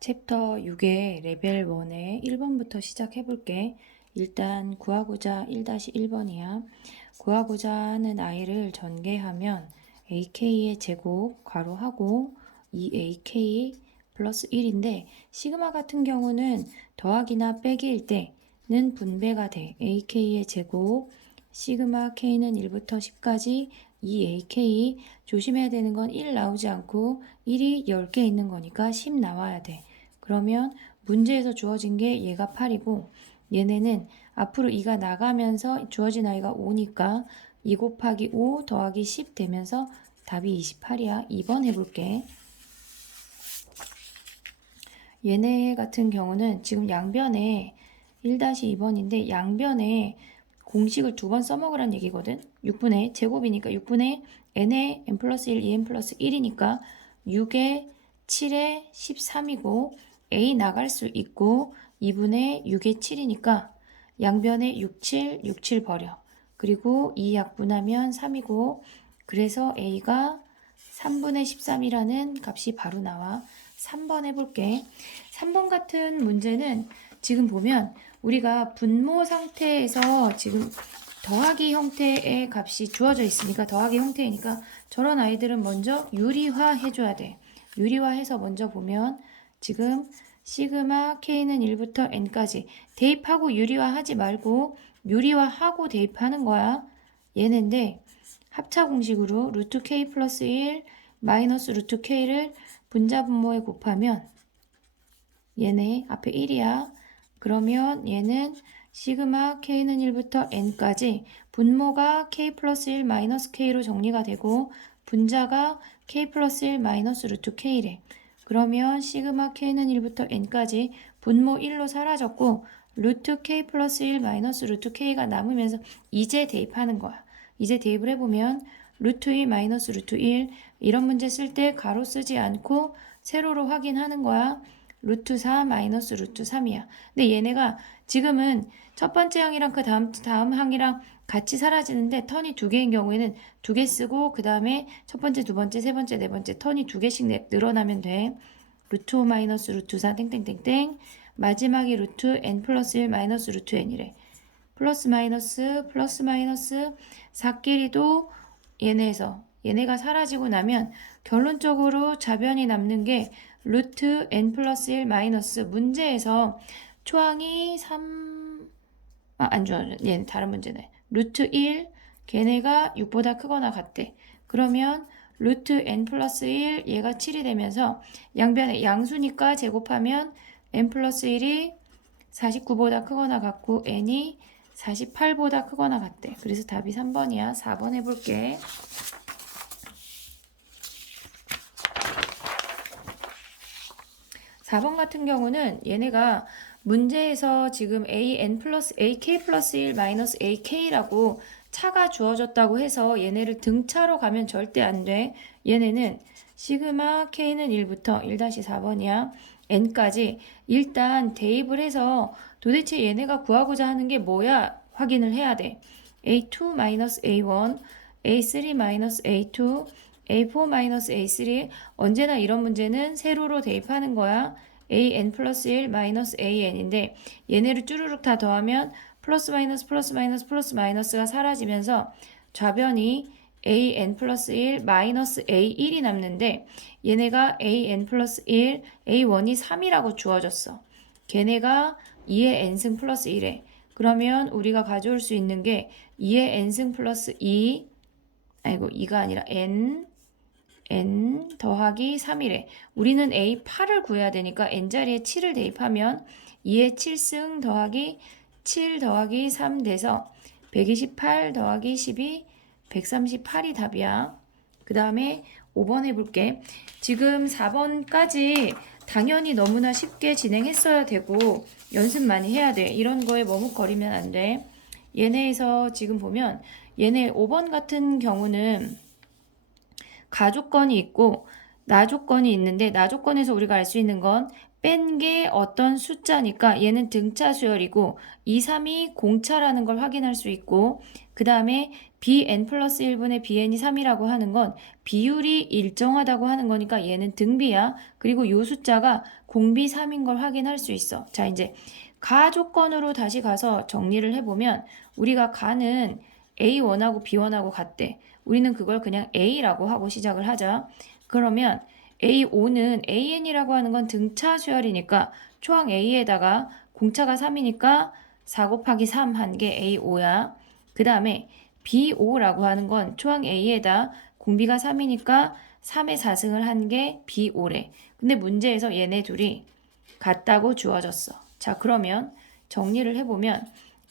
챕터 6의 레벨 1의 1번부터 시작해 볼게. 일단 구하고자 1-1번이야. 구하고자 하는 i를 전개하면 ak의 제곱 괄호하고 2ak 플러스 1인데 시그마 같은 경우는 더하기나 빼기일 때는 분배가 돼. ak의 제곱 시그마 k는 1부터 10까지 2ak 조심해야 되는 건 1 나오지 않고 1이 10개 있는 거니까 10 나와야 돼. 그러면 문제에서 주어진 게 얘가 8이고 얘네는 앞으로 2가 나가면서 주어진 i가 5니까 2 곱하기 5 더하기 10 되면서 답이 28이야. 2번 해볼게. 얘네 같은 경우는 지금 양변에 1-2번인데 양변에 공식을 2번 써먹으란 얘기거든. 6분의 제곱이니까 6분의 n의 n 플러스 1, 2n 플러스 1이니까 6에 7에 13이고 a 나갈 수 있고 2분의 6에 7이니까 양변에 6, 7, 6, 7 버려. 그리고 2 약분하면 3이고 그래서 a가 3분의 13이라는 값이 바로 나와. 3번 해볼게. 3번 같은 문제는 지금 보면 우리가 분모 상태에서 지금 더하기 형태의 값이 주어져 있으니까 더하기 형태이니까 저런 아이들은 먼저 유리화 해줘야 돼. 유리화해서 먼저 보면 지금 시그마 k는 1부터 n까지 대입하고 유리화하지 말고 유리화하고 대입하는 거야. 얘는데 합차 공식으로 루트 k 플러스 1 마이너스 루트 k를 분자 분모에 곱하면 얘네 앞에 1이야. 그러면 얘는 시그마 k는 1부터 n까지 분모가 k 플러스 1 마이너스 k로 정리가 되고 분자가 k 플러스 1 마이너스 루트 k래. 그러면 시그마 k는 1부터 n까지 분모 1로 사라졌고 루트 k 플러스 1 마이너스 루트 k가 남으면서 이제 대입하는 거야. 이제 대입을 해보면 루트 2 마이너스 루트 1 이런 문제 쓸 때 가로 쓰지 않고 세로로 확인하는 거야. 루트 4 마이너스 루트 3이야. 근데 얘네가 지금은 첫 번째 항이랑 그 다음 항이랑 같이 사라지는데 턴이 2개인 경우에는 2개 쓰고 그 다음에 첫 번째, 두 번째, 세 번째, 네 번째 턴이 2개씩 늘어나면 돼. 루트 5 마이너스 루트 4 땡땡땡땡 마지막이 루트 n 플러스 1 마이너스 루트 n이래. 플러스 마이너스 4끼리도 얘네가 사라지고 나면 결론적으로 좌변이 남는 게 루트 n 플러스 1 마이너스 문제에서 초항이 3 안 좋아. 얘는 다른 문제네. 루트 1 걔네가 6보다 크거나 같대. 그러면 루트 n 플러스 1 얘가 7이 되면서 양변에 양수니까 제곱하면 n 플러스 1이 49보다 크거나 같고 n이 48보다 크거나 같대. 그래서 답이 3번이야. 4번 해볼게. 4번 같은 경우는 얘네가 문제에서 지금 an 플러스 ak 플러스 1 마이너스 ak라고 차가 주어졌다고 해서 얘네를 등차로 가면 절대 안 돼. 얘네는 시그마 k는 1부터 1-4번이야. n까지 일단 대입을 해서 도대체 얘네가 구하고자 하는 게 뭐야 확인을 해야 돼. a2 마이너스 a1 a3 마이너스 a2 a4 마이너스 a3 언제나 이런 문제는 세로로 대입하는 거야. an 플러스 1 마이너스 an인데 얘네를 쭈루룩 다 더하면 플러스 마이너스 플러스 마이너스 플러스 마이너스가 사라지면서 좌변이 an 플러스 1 마이너스 a1이 남는데 얘네가 an 플러스 1 a1이 3이라고 주어졌어. 걔네가 2의 n승 플러스 1에 그러면 우리가 가져올 수 있는 게 2의 n승 플러스 2 2가 아니라 n 더하기 3이래. 우리는 A8을 구해야 되니까 n자리에 7을 대입하면 2의 7승 더하기 7 더하기 3 돼서 128 더하기 12 138이 답이야. 그 다음에 5번 해볼게. 지금 4번까지 당연히 너무나 쉽게 진행했어야 되고 연습 많이 해야 돼. 이런 거에 머뭇거리면 안 돼. 얘네에서 지금 보면 얘네 5번 같은 경우는 가조건이 있고 나조건이 있는데 나조건에서 우리가 알 수 있는 건 뺀 게 어떤 숫자니까 얘는 등차 수열이고 2, 3이 공차라는 걸 확인할 수 있고 그 다음에 bn 플러스 1분의 bn이 3이라고 하는 건 비율이 일정하다고 하는 거니까 얘는 등비야. 그리고 요 숫자가 공비 3인 걸 확인할 수 있어. 자, 이제 가 조건으로 다시 가서 정리를 해보면 우리가 가는 A1하고 B1하고 같대. 우리는 그걸 그냥 A라고 하고 시작을 하자. 그러면 A5는 AN이라고 하는 건 등차 수열이니까 초항 A에다가 공차가 3이니까 4 곱하기 3 한 게 A5야. 그 다음에 B5라고 하는 건 초항 A에다 공비가 3이니까 3의 4승을 한 게 B5래. 근데 문제에서 얘네 둘이 같다고 주어졌어. 자, 그러면 정리를 해보면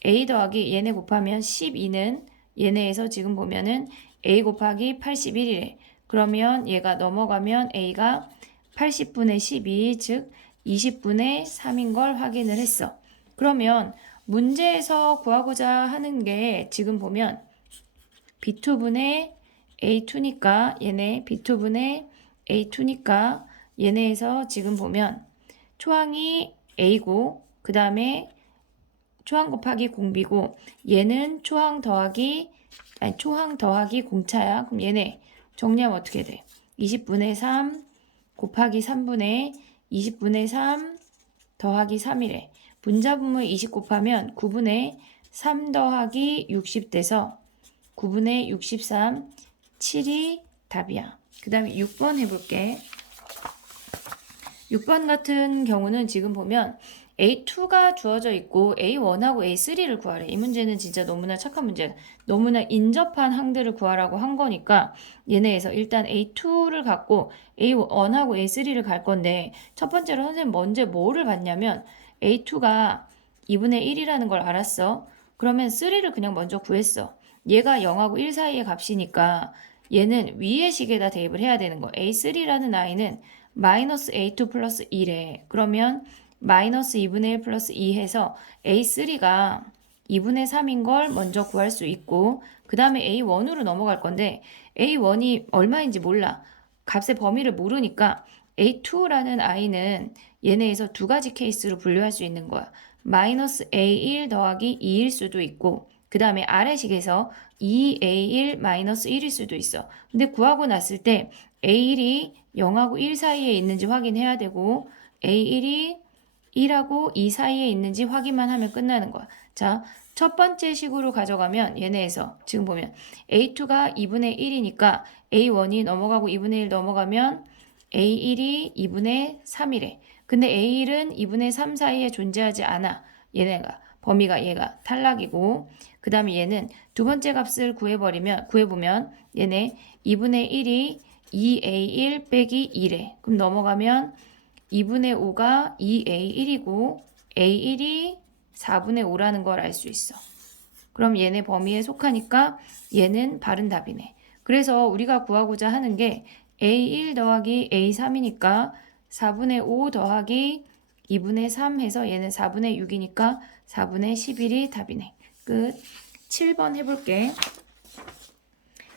A 더하기 얘네 곱하면 12는 얘네에서 지금 보면은 A 곱하기 81이래. 그러면 얘가 넘어가면 A가 80분의 12, 즉 20분의 3인 걸 확인을 했어. 그러면 문제에서 구하고자 하는 게 지금 보면 B2분의 A2니까 얘네 B2분의 A2니까 얘네에서 지금 보면 초항이 A고 그 다음에 초항 곱하기 공비고 얘는 초항 더하기 공차야. 그럼 얘네 정리하면 어떻게 돼? 20분의 3 곱하기 3분의 20분의 3 더하기 3이래. 분자분모 20 곱하면 9분의 3 더하기 60 돼서 9분의 63, 7이 답이야. 그 다음에 6번 해볼게. 6번 같은 경우는 지금 보면 A2가 주어져 있고 A1하고 A3를 구하래. 이 문제는 진짜 너무나 착한 문제야. 너무나 인접한 항들을 구하라고 한 거니까 얘네에서 일단 A2를 갖고 A1하고 A3를 갈 건데 첫 번째로 선생님 먼저 뭐를 봤냐면 A2가 2분의 1이라는 걸 알았어. 그러면 3를 그냥 먼저 구했어. 얘가 0하고 1 사이의 값이니까 얘는 위의 식에다 대입을 해야 되는 거. A3라는 아이는 마이너스 A2 플러스 1에 그러면 마이너스 2분의 1 플러스 2 해서 A3가 2분의 3인 걸 먼저 구할 수 있고 그 다음에 A1으로 넘어갈 건데 A1이 얼마인지 몰라. 값의 범위를 모르니까 A2라는 아이는 얘네에서 두 가지 케이스로 분류할 수 있는 거야. 마이너스 A1 더하기 2일 수도 있고 그 다음에 아래식에서 2A1 마이너스 1일 수도 있어. 근데 구하고 났을 때 A1이 0하고 1 사이에 있는지 확인해야 되고 A1이 1하고 2 사이에 있는지 확인만 하면 끝나는 거야. 자, 첫 번째 식으로 가져가면 얘네에서 지금 보면 A2가 2분의 1이니까 A1이 넘어가고 2분의 1 넘어가면 A1이 2분의 3이래. 근데 A1은 2분의 3 사이에 존재하지 않아. 얘네가 범위가 얘가 탈락이고 그 다음에 얘는 두 번째 값을 구해보면 얘네 2분의 1이 2A1 빼기 2래. 그럼 넘어가면 2분의 5가 2A1이고 A1이 4분의 5라는 걸 알 수 있어. 그럼 얘네 범위에 속하니까 얘는 바른 답이네. 그래서 우리가 구하고자 하는 게 A1 더하기 A3이니까 4분의 5 더하기 2분의 3 해서 얘는 4분의 6이니까 4분의 11이 답이네. 끝. 7번 해볼게.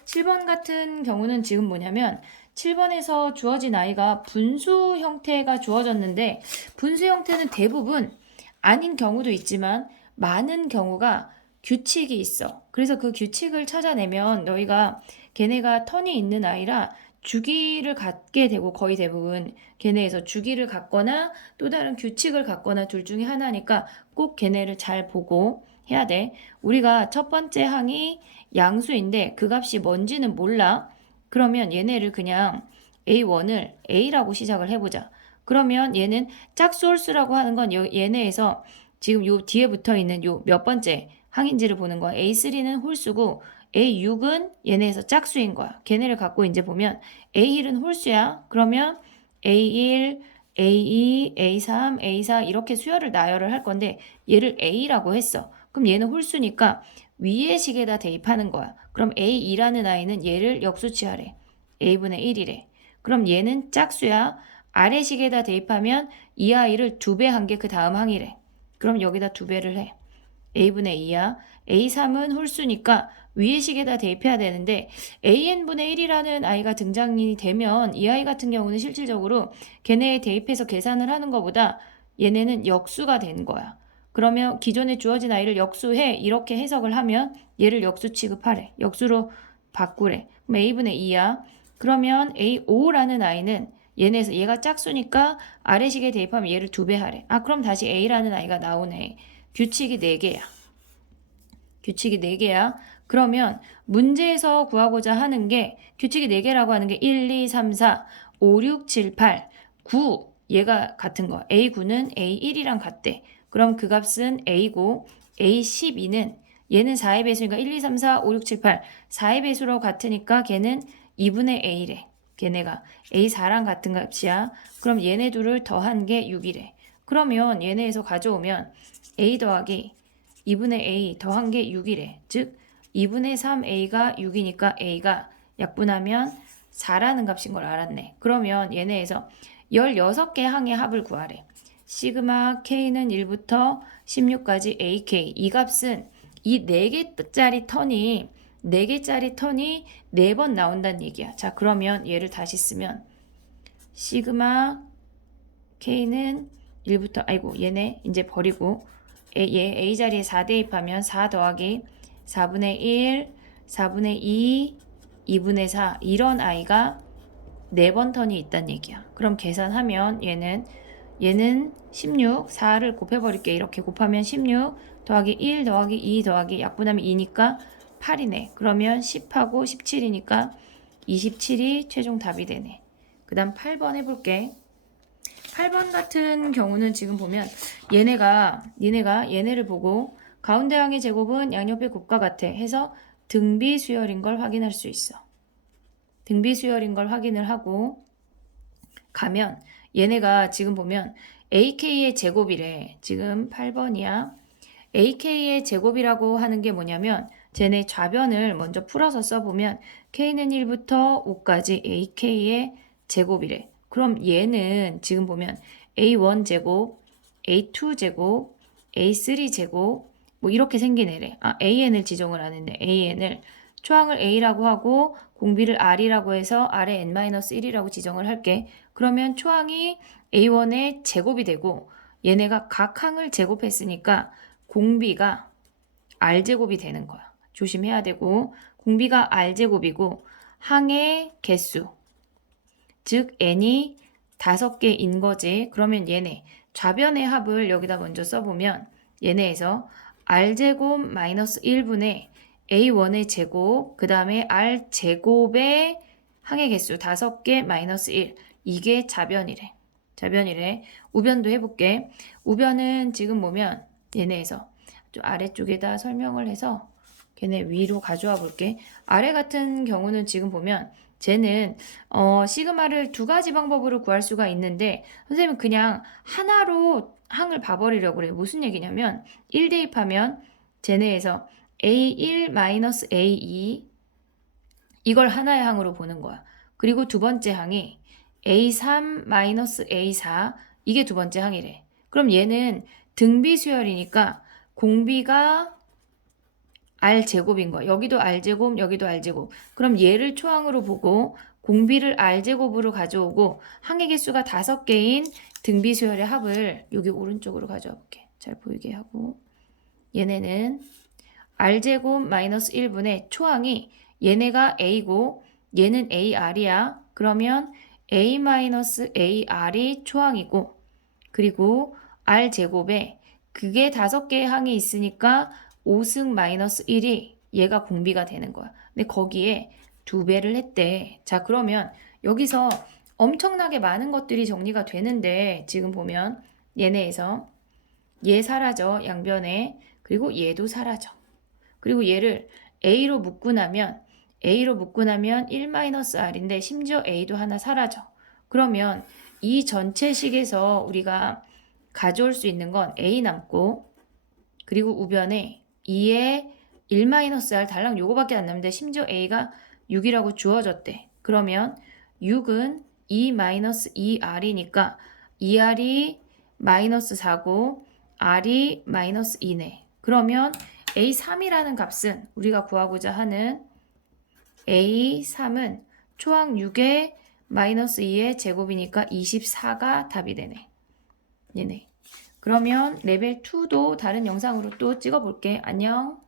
7번 같은 경우는 지금 뭐냐면 7번에서 주어진 아이가 분수 형태가 주어졌는데 분수 형태는 대부분 아닌 경우도 있지만 많은 경우가 규칙이 있어. 그래서 그 규칙을 찾아내면 너희가 걔네가 턴이 있는 아이라 주기를 갖게 되고 거의 대부분 걔네에서 주기를 갖거나 또 다른 규칙을 갖거나 둘 중에 하나니까 꼭 걔네를 잘 보고 해야 돼. 우리가 첫 번째 항이 양수인데 그 값이 뭔지는 몰라. 그러면 얘네를 그냥 A1을 A라고 시작을 해보자. 그러면 얘는 짝수홀수라고 하는 건 얘네에서 지금 요 뒤에 붙어 있는 요 몇 번째 항인지를 보는 거야. A3는 홀수고 A6은 얘네에서 짝수인 거야. 걔네를 갖고 이제 보면 A1은 홀수야. 그러면 A1, A2, A3, A4 이렇게 수열을 나열을 할 건데 얘를 A라고 했어. 그럼 얘는 홀수니까 위의 식에다 대입하는 거야. 그럼 A2라는 아이는 얘를 역수치하래. A분의 1이래. 그럼 얘는 짝수야. 아래 식에다 대입하면 이 아이를 2배 한 게 그 다음 항이래. 그럼 여기다 2배를 해. A분의 2야. A3은 홀수니까 위의 식에다 대입해야 되는데 AN분의 1이라는 아이가 등장이 되면 이 아이 같은 경우는 실질적으로 걔네에 대입해서 계산을 하는 것보다 얘네는 역수가 되는 거야. 그러면 기존에 주어진 아이를 역수해 이렇게 해석을 하면 얘를 역수 취급하래. 역수로 바꾸래. 그럼 a분의 2야. 그러면 a5라는 아이는 얘네에서 얘가 짝수니까 아래식에 대입하면 얘를 2배 하래. 아 그럼 다시 a라는 아이가 나오네. 규칙이 4개야. 규칙이 4개야. 그러면 문제에서 구하고자 하는 게 규칙이 4개라고 하는 게 1, 2, 3, 4, 5, 6, 7, 8, 9 얘가 같은 거. A9는 A1이랑 같대. 그럼 그 값은 A고 A12는 얘는 4의 배수니까 1, 2, 3, 4, 5, 6, 7, 8 4의 배수로 같으니까 걔는 2분의 A래. 걔네가 A4랑 같은 값이야. 그럼 얘네 둘을 더한 게 6이래. 그러면 얘네에서 가져오면 A 더하기 2분의 A 더한 게 6이래. 즉 2분의 3A가 6이니까 A가 약분하면 4라는 값인 걸 알았네. 그러면 얘네에서 16개 항의 합을 구하래. 시그마 K는 1부터 16까지 AK. 이 값은 이 4개짜리 턴이 4번 나온다는 얘기야. 자, 그러면 얘를 다시 쓰면 시그마 K는 1부터 얘네 이제 버리고 얘 A 자리에 4 대입하면 4 더하기 4분의 1, 4분의 2, 2분의 4 이런 아이가 4번 턴이 있다는 얘기야. 그럼 계산하면 얘는 16, 4를 곱해버릴게. 이렇게 곱하면 16 더하기 1 더하기 2 더하기 약분하면 2니까 8이네. 그러면 10하고 17이니까 27이 최종 답이 되네. 그 다음 8번 해볼게. 8번 같은 경우는 지금 보면 얘네를 보고 가운데 항의 제곱은 양옆의 곱과 같아 해서 등비 수열인 걸 확인할 수 있어. 등비 수열인 걸 확인을 하고 가면 얘네가 지금 보면 AK의 제곱이래. 지금 8번이야. AK의 제곱이라고 하는 게 뭐냐면 쟤네 좌변을 먼저 풀어서 써보면 K는 1부터 5까지 AK의 제곱이래. 그럼 얘는 지금 보면 A1 제곱, A2 제곱, A3 제곱 뭐 이렇게 생긴 애래. AN을 지정을 안 했네. AN을 초항을 A라고 하고 공비를 R이라고 해서 R에 N-1이라고 지정을 할게. 그러면 초항이 A1의 제곱이 되고 얘네가 각 항을 제곱했으니까 공비가 R제곱이 되는 거야. 조심해야 되고 공비가 R제곱이고 항의 개수 즉 n이 5개인 거지. 그러면 얘네 좌변의 합을 여기다 먼저 써보면 얘네에서 r제곱 마이너스 1분의 a1의 제곱 그 다음에 r제곱의 항의 개수 5개 마이너스 1 이게 좌변이래. 우변도 해볼게. 우변은 지금 보면 얘네에서 좀 아래쪽에다 설명을 해서 걔네 위로 가져와 볼게. 아래 같은 경우는 지금 보면 쟤는 시그마를 2가지 방법으로 구할 수가 있는데 선생님은 그냥 하나로 항을 봐버리려고 그래. 무슨 얘기냐면 1 대입하면 쟤네에서 A1-A2 이걸 하나의 항으로 보는 거야. 그리고 두 번째 항이 A3-A4 이게 두 번째 항이래. 그럼 얘는 등비 수열이니까 공비가 R제곱인 거야. 여기도 R제곱, 여기도 R제곱. 그럼 얘를 초항으로 보고 공비를 R제곱으로 가져오고 항의 개수가 5개인 등비 수열의 합을 여기 오른쪽으로 가져와 볼게. 잘 보이게 하고 얘네는 R제곱 마이너스 1분의 초항이 얘네가 A고 얘는 AR이야. 그러면 A 마이너스 AR이 초항이고 그리고 R제곱에 그게 5개의 항이 있으니까 5승 마이너스 1이 얘가 공비가 되는 거야. 근데 거기에 2배를 했대. 자, 그러면 여기서 엄청나게 많은 것들이 정리가 되는데 지금 보면 얘네에서 얘 사라져. 양변에. 그리고 얘도 사라져. 그리고 얘를 A로 묶고 나면 1-R인데 심지어 A도 하나 사라져. 그러면 이 전체 식에서 우리가 가져올 수 있는 건 A 남고 그리고 우변에 2에 1-R 달랑 요거밖에 안 남는데 심지어 A가 6이라고 주어졌대. 그러면 6은 2-2R이니까 2R이 마이너스 4고 R이 마이너스 2네. 그러면 A3이라는 값은 우리가 구하고자 하는 A3은 초항 6에 마이너스 2의 제곱이니까 24가 답이 되네. 얘네. 그러면 레벨 2도 다른 영상으로 또 찍어볼게. 안녕.